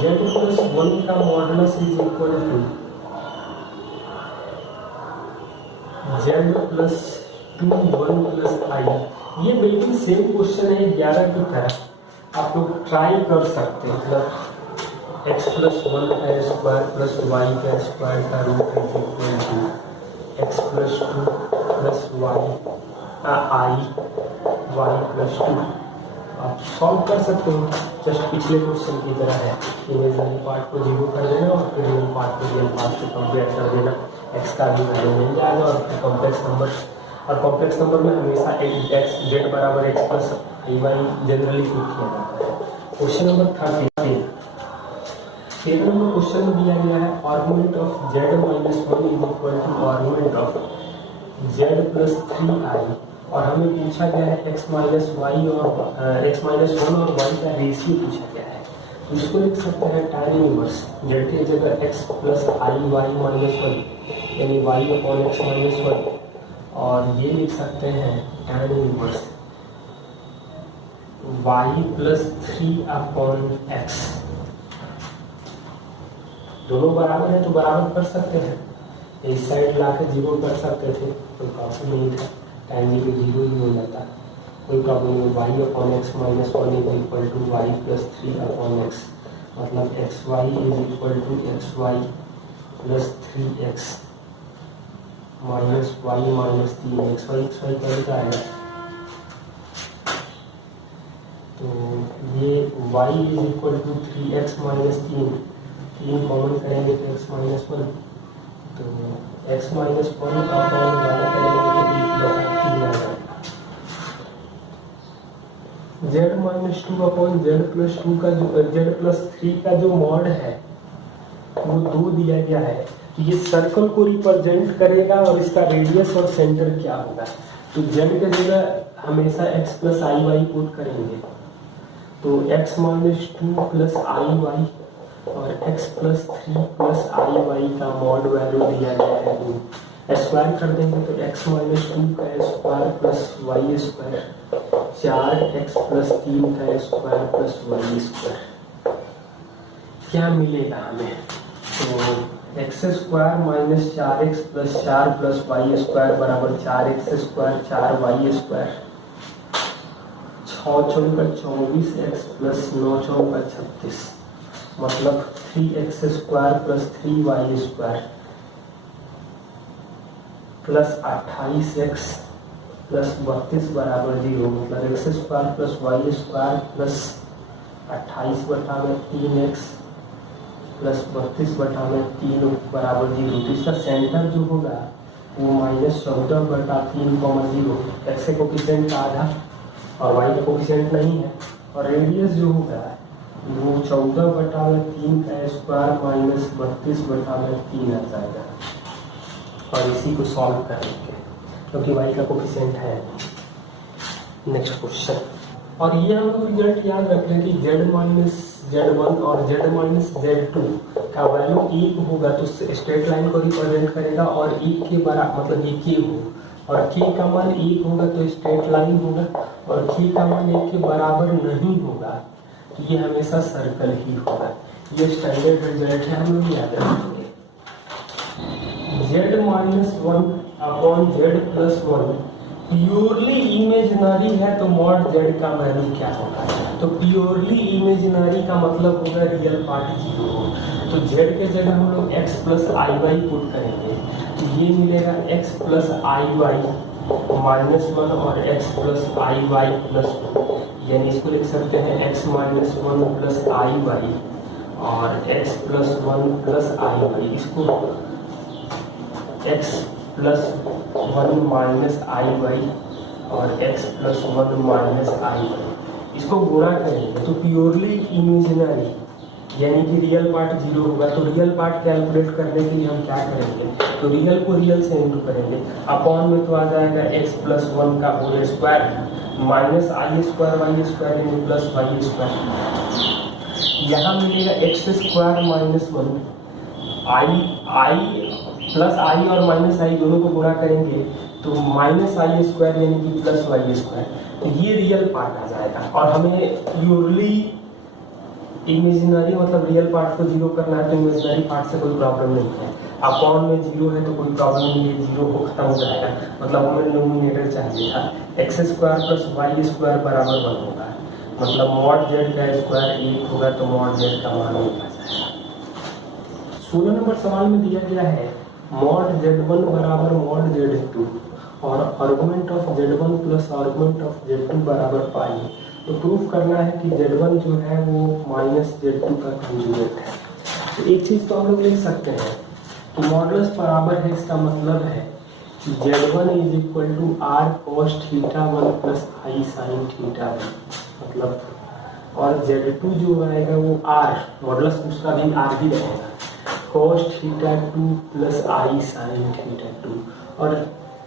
Z plus one का modulus is equal to Z plus two one plus I. ये बिल्कुल same question है 11 की तरह, आप लोग ट्राई कर सकते हैं। मतलब एक्स प्लस वन का स्क्वायर प्लस वाई का स्क्वायर का root is equal to x plus two plus y i y plus two. आप सॉल्व कर सकते हो, जस्ट पिछले क्वेश्चन की तरह है। इमेजिनरी पार्ट को जीरो कर देना और फिर रियल पार्ट को रियल पार्ट से कंपेयर कर देना, एक्स का भी वैल्यू मिल जाएगा। और फिर कॉम्प्लेक्स नंबर, और कॉम्प्लेक्स नंबर में हमेशा एक्स जेड बराबर x plus i Y generally use किया जाता है। क्वेश्चन नंबर 13 नंबर क्वेश्चन में दिया गया है argument of Z minus one is equal to argument of Z plus three I, और हमें पूछा गया है एक्स माइनस वाई और एक्स माइनस वन और वाई का रेशियो पूछा गया है। तो इसको लिख सकते हैं tan इनवर्स जेड की जगह x plus i y minus one, यानी y upon x minus one, और ये लिख सकते हैं tan inverse y plus three upon x. दोनों बराबर है तो बराबर कर सकते हैं, इस साइड ला के जीरो कर सकते थे, कोई प्रॉब्लम नहीं था, tan जीरो जीरो ही हो जाता, कोई प्रॉब्लम नहीं। Y upon x minus one is equal to Y plus three upon X, मतलब X Y is equal to X Y plus three X minus Y minus तीन X Y कर जाएगा। तो ये Y is equal to three X minus तीन common करेंगे तो X minus one, तो एक्स माइनस वन का कॉमन वाई करेंगे तो Z minus two upon Z plus two का जो जेड प्लस थ्री का जो मॉड है वो दो दिया गया है। तो ये सर्कल को रिप्रेजेंट करेगा और इसका रेडियस और सेंटर क्या होगा। तो जेड के जगह हमेशा x plus i Y put करेंगे, तो X minus two plus i Y और x plus three plus i Y का मॉड वैल्यू दिया गया है दो, स्क्वायर कर देंगे तो एक्स माइनस टू का स्क्वायर प्लस वाई स्क्वायर, चार एक्स प्लस तीन का स्क्वायर प्लस वाई स्क्वायर, क्या मिलेगा हमें। तो एक्स स्क्वायर माइनस चार एक्स प्लस चार प्लस वाई स्क्वायर बराबर चार एक्स स्क्वायर चार वाई स्क्वायर, छः चौका 24 एक्स प्लस नौ चौका 36, मतलब three x square plus three y square plus 28 x plus 32 बराबर जीरो, मतलब x square plus Y square plus 28 बटा में तीन एक्स प्लस 32 बटा में तीन बराबर जीरो। तो इसका सेंटर जो होगा वो माइनस 14 बटा तीन कॉमा जीरो, एक्स के कोफिशिएंट का आधा और वाई का कोफिशिएंट नहीं है, और रेडियस जो होगा वो 14 बटा में तीन का स्क्वायर माइनस 32 बटा में तीन आ जाएगा। और इसी को सॉल्व करेंगे क्योंकि वाई का कोफिशिएंट है। नेक्स्ट क्वेश्चन, और ये हम लोग रिजल्ट याद रख लें कि जेड माइनस जेड वन और जेड माइनस जेड टू का वैल्यू एक होगा तो स्ट्रेट लाइन को रिप्रेजेंट करेगा, और एक के बराबर मतलब एक के हो, और के का मान एक होगा तो स्ट्रेट लाइन होगा, और के का मान एक के बराबर नहीं होगा तो ये हमेशा सर्कल ही होगा। ये स्टैंडर्ड रिजल्ट है, हम लोग याद रखेंगे। Z minus one upon Z plus one purely imaginary है तो मॉड जेड का वैल्यू क्या होगा। तो प्योरली इमेजिनरी का मतलब होगा रियल पार्ट जीरो, तो जेड के जगह हम लोग x plus i Y put करेंगे, तो ये मिलेगा x plus i y minus one और x plus i y plus to, यानी इसको लिख सकते हैं x minus one plus i Y और x plus one plus i Y, इसको एक्स प्लस वन माइनस आई वाई और एक्स प्लस वन माइनस आई Y, इसको गुणा करेंगे तो प्योरली इमेजिनरी यानी कि रियल पार्ट जीरो होगा। तो रियल पार्ट कैलकुलेट करने के लिए हम क्या करेंगे, तो रियल को रियल से इंटू करेंगे, अपॉन में तो आ जाएगा एक्स प्लस वन का whole square minus I square Y square into plus Y square, यहाँ मिलेगा X square minus one I plus I और माइनस आई दोनों को गुणा करेंगे तो माइनस आई स्क्वायर यानी कि प्लस वाई स्क्वायर, तो ये रियल पार्ट आ जाएगा। और हमें प्योरली इमेजिनरी मतलब रियल पार्ट को जीरो करना है तो इमेजिनरी पार्ट से कोई प्रॉब्लम नहीं है। अपॉन में जीरो है तो कोई प्रॉब्लम नहीं है, जीरो को खत्म हो जाएगा। मतलब हमें डिनोमिनेटर चाहिए था x square plus Y square बराबर 1 होगा, मतलब मॉड जेड का स्क्वायर 1 होगा तो मॉड जेड का मान 1 आ जाएगा। 16 नंबर सवाल में दिया गया है मॉड z1 बराबर मॉड z2 और argument of z1 plus argument of z2 बराबर पाई। तो प्रूफ करना है कि z1 जो है वो माइनस z2 का कंजुगेट है। तो एक चीज तो हम लोग लिख सकते हैं कि मॉडुलस बराबर है, इसका मतलब है कि z1 is equal to r cos theta 1 plus i sin theta 1, मतलब और z2 जो आएगा वो r मॉडुलस उसका भी r ही रहेगा cos theta 2 plus i sin theta 2, और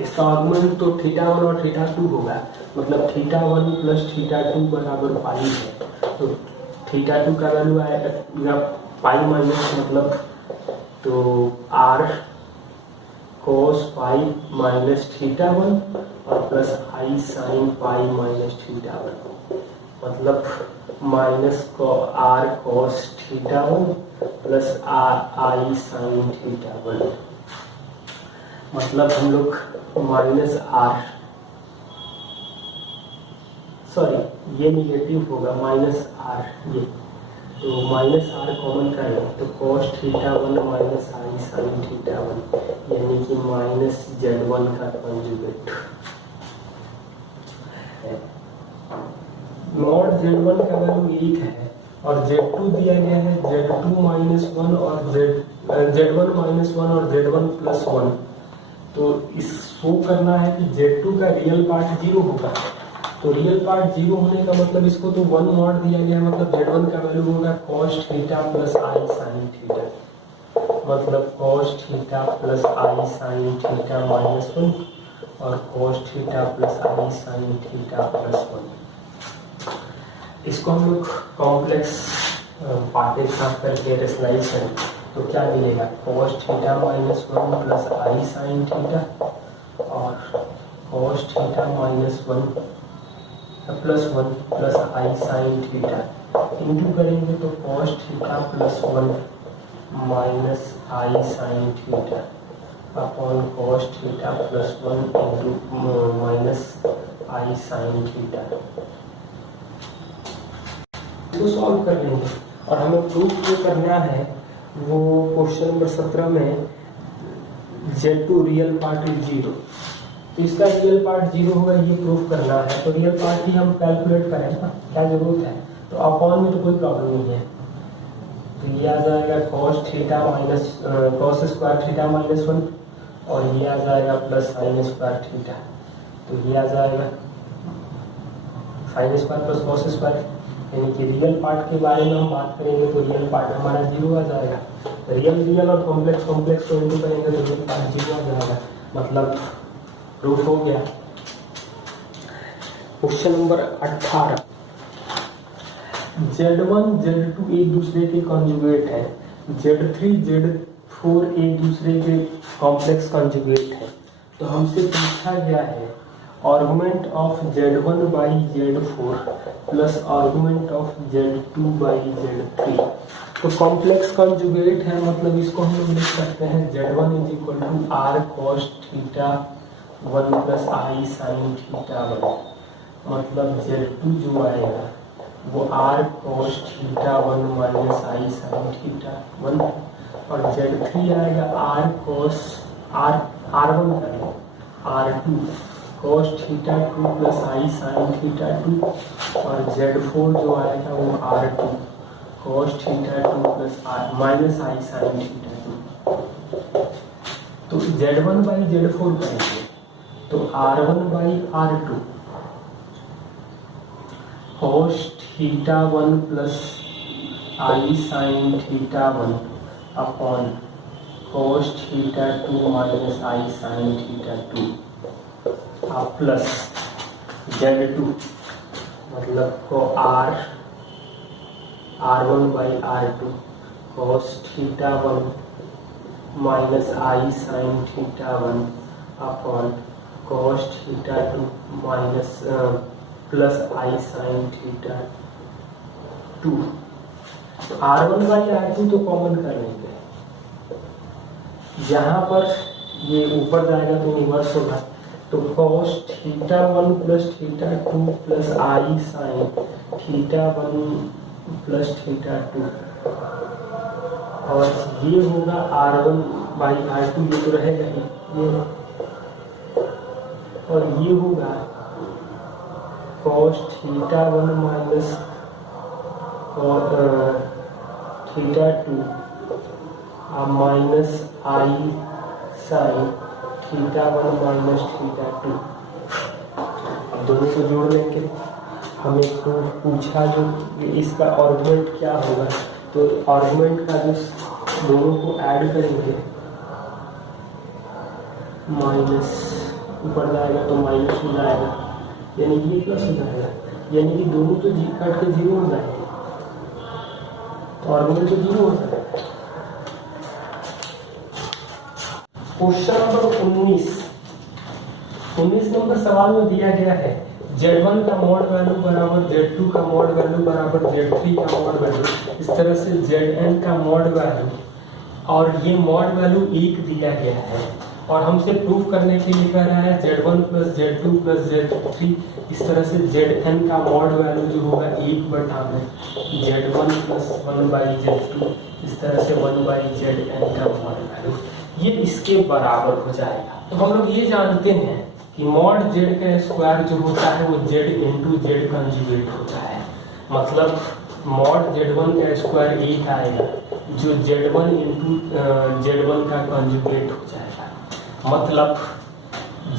इसका आर्गुमेंट तो थीटा 1 और थीटा 2 होगा, मतलब थीटा 1 प्लस थीटा 2 बराबर पाई है। तो थीटा 2 का वैल्यू आएगा पाई माइनस, मतलब तो r cos pi minus theta 1 और plus i sin pi minus theta 1, मतलब माइनस को r cos theta 1 plus i sin theta 1, मतलब हम लोग माइनस r, सॉरी ये निगेटिव होगा माइनस r, ये तो माइनस r कॉमन करें तो cos theta 1 minus i sin theta 1 यानी कि माइनस z1 का कंजुगेट। मॉड z1 का वैल्यू 8 है और z2 दिया गया है z2 माइनस 1 और z1 माइनस 1 और z1 प्लस 1। तो इस शो करना है कि z2 का रियल पार्ट 0 होगा, तो रियल पार्ट 0 होने का मतलब इसको तो 1 मॉड दिया गया है, मतलब z1 का वैल्यू होगा cos theta plus i sin theta, मतलब cos theta plus i sin theta minus 1 और cos theta plus i sin theta plus 1। इसको हम लोग कॉम्प्लेक्स पार्ट एक साथ करके रेशनलाइज करें तो क्या मिलेगा cos theta minus 1 plus i sin theta और cos theta minus 1 plus 1 plus i sin theta, into करेंगे तो cos theta plus 1 minus i sin theta upon cos theta plus 1 into minus i sin theta. तो solve कर लेंगे और हमें proof जो करना है वो क्वेश्चन नंबर 17 में z2 रियल पार्ट इज 0, तो इसका रियल पार्ट 0 होगा ये प्रूफ करना है। तो रियल पार्ट ही हम कैलकुलेट करें ना, क्या जरूरत है, तो अपॉन में तो कोई प्रॉब्लम नहीं है। तो ये आ जाएगा cos theta minus cos square theta minus 1 और ये आ जाएगा प्लस sin स्क्वायर थीटा, तो ये आ जाएगा sin square plus cos square, यानी कि रियल पार्ट के बारे में हम बात करेंगे तो रियल पार्ट हमारा 0 आ जाएगा। रियल और कॉम्प्लेक्स को इंटू करेंगे तो रियल पार्ट 0 आ जाएगा, मतलब प्रूफ हो गया। क्वेश्चन नंबर 18, Z1 Z2 एक दूसरे के कॉन्जुगेट है, Z3 Z4 एक दूसरे के कॉम्प्लेक्स कॉन्जुगेट है। तो हमसे पूछा गया है argument of Z1 by Z4 plus argument of Z2 by Z3। तो कॉम्प्लेक्स कॉन्जुगेट है, मतलब इसको हम लोग लिख सकते हैं Z1 is equal to r cos theta 1 plus i sin theta 1, मतलब Z2 जो आएगा वो r cos theta 1 minus i sin theta 1 और Z3 आएगा r cos r1 करेंगे r2 cos theta 2 plus i sin theta 2 और Z4 जो आएगा वो r2 cos theta 2 plus minus i sin theta 2। तो Z1 बाई Z4 करेंगे तो R1 by R2 cos theta 1 plus i sin theta 1 upon cos theta 2 minus i sin theta 2 plus Z2 मतलब को R1 by R2 cos theta 1 minus i sin theta 1 upon cos theta 2 minus plus i sin theta 2 R1/R2 तो common कर लेंगे, यहाँ पर ये ऊपर जाएगा तो रिवर्स होगा, तो cos θ1 plus θ2 plus I sin θ1 plus θ2, और ये होगा R1/R2, ये तो रहेगा ही ये, और ये होगा cos θ1 minus θ2 minus I sin θ1 minus θ2। अब दोनों को जोड़ लेंगे। हमें तो पूछा जो इसका आर्गुमेंट क्या होगा, तो आर्गुमेंट का जो दोनों को ऐड करेंगे, माइनस ऊपर जाएगा तो माइनस हो जाएगा, यानी ये प्लस हो जाएगा, यानी कि दोनों तो जी काट के जीरो हो जाएंगे, तो आर्गुमेंट तो जीरो हो जाएगा। क्वेश्चन नंबर 19 नंबर सवाल में दिया गया है Z1 का मॉड वैल्यू बराबर Z2 का मॉड वैल्यू बराबर Z3 का मॉड वैल्यू, इस तरह से Zn का मॉड वैल्यू, और ये मॉड वैल्यू 1 दिया गया है, और हमसे प्रूफ करने के लिए कह रहा है Z1 plus Z2 plus Z3, इस तरह से Zn का मॉड वैल्यू जो होगा 1/में Z1 प्लस 1/Z2, इस तरह से 1/Zn का मॉड वैल्यू, ये इसके बराबर हो जाएगा। तो हम लोग ये जानते हैं कि मॉड Z का स्क्वायर जो होता है वो Z इंटू Z कंजुगेट होता है, मतलब मॉड Z1 का स्क्वायर 1 आएगा, जो Z1 इंटू Z1 का कंजुगेट हो जाएगा, मतलब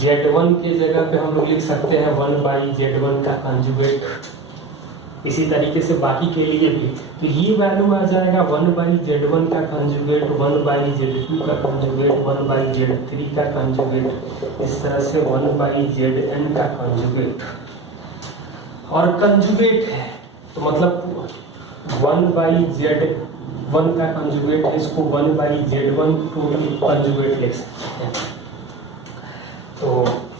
Z1 के जगह पे हम लोग लिख सकते हैं 1/Z1 का कंजुगेट। इसी तरीके से बाकी के लिए भी, तो ये वैल्यू आ जाएगा 1/Z1 का कंजुगेट, 1/Z2 का कंजुगेट, 1/Z3 का कंजुगेट, इस तरह से 1/Zn का कंजुगेट। और कंजुगेट है तो मतलब 1/Z1 का कंजुगेट है, इसको 1/Z1 टोटल कंजुगेट लिख सकते हैं, तो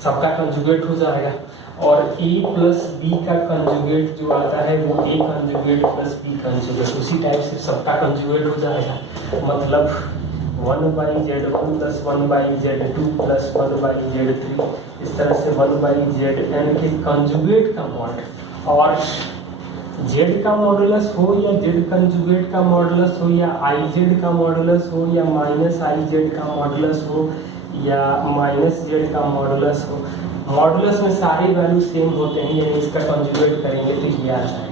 सबका कंजुगेट हो जाएगा। और A प्लस बी का कंजुगेट जो आता है वो A conjugate plus B conjugate, उसी टाइप से सबका कंजुगेट हो जाएगा, मतलब 1/Z1 plus 1/Z2 plus 1/Z3, इस तरह से 1/Zn के कंजुगेट का मॉड, और Z का मॉडुलस हो या Z कंजुगेट का मॉडुलस हो या IZ का मॉडुलस हो या माइनस IZ का मॉडुलस हो या माइनस Z का मॉडुलस हो, मॉडुलस में सारे वैल्यू सेम होते हैं, यानी इसका कंजुगेट करेंगे तो ये आ जाएगा।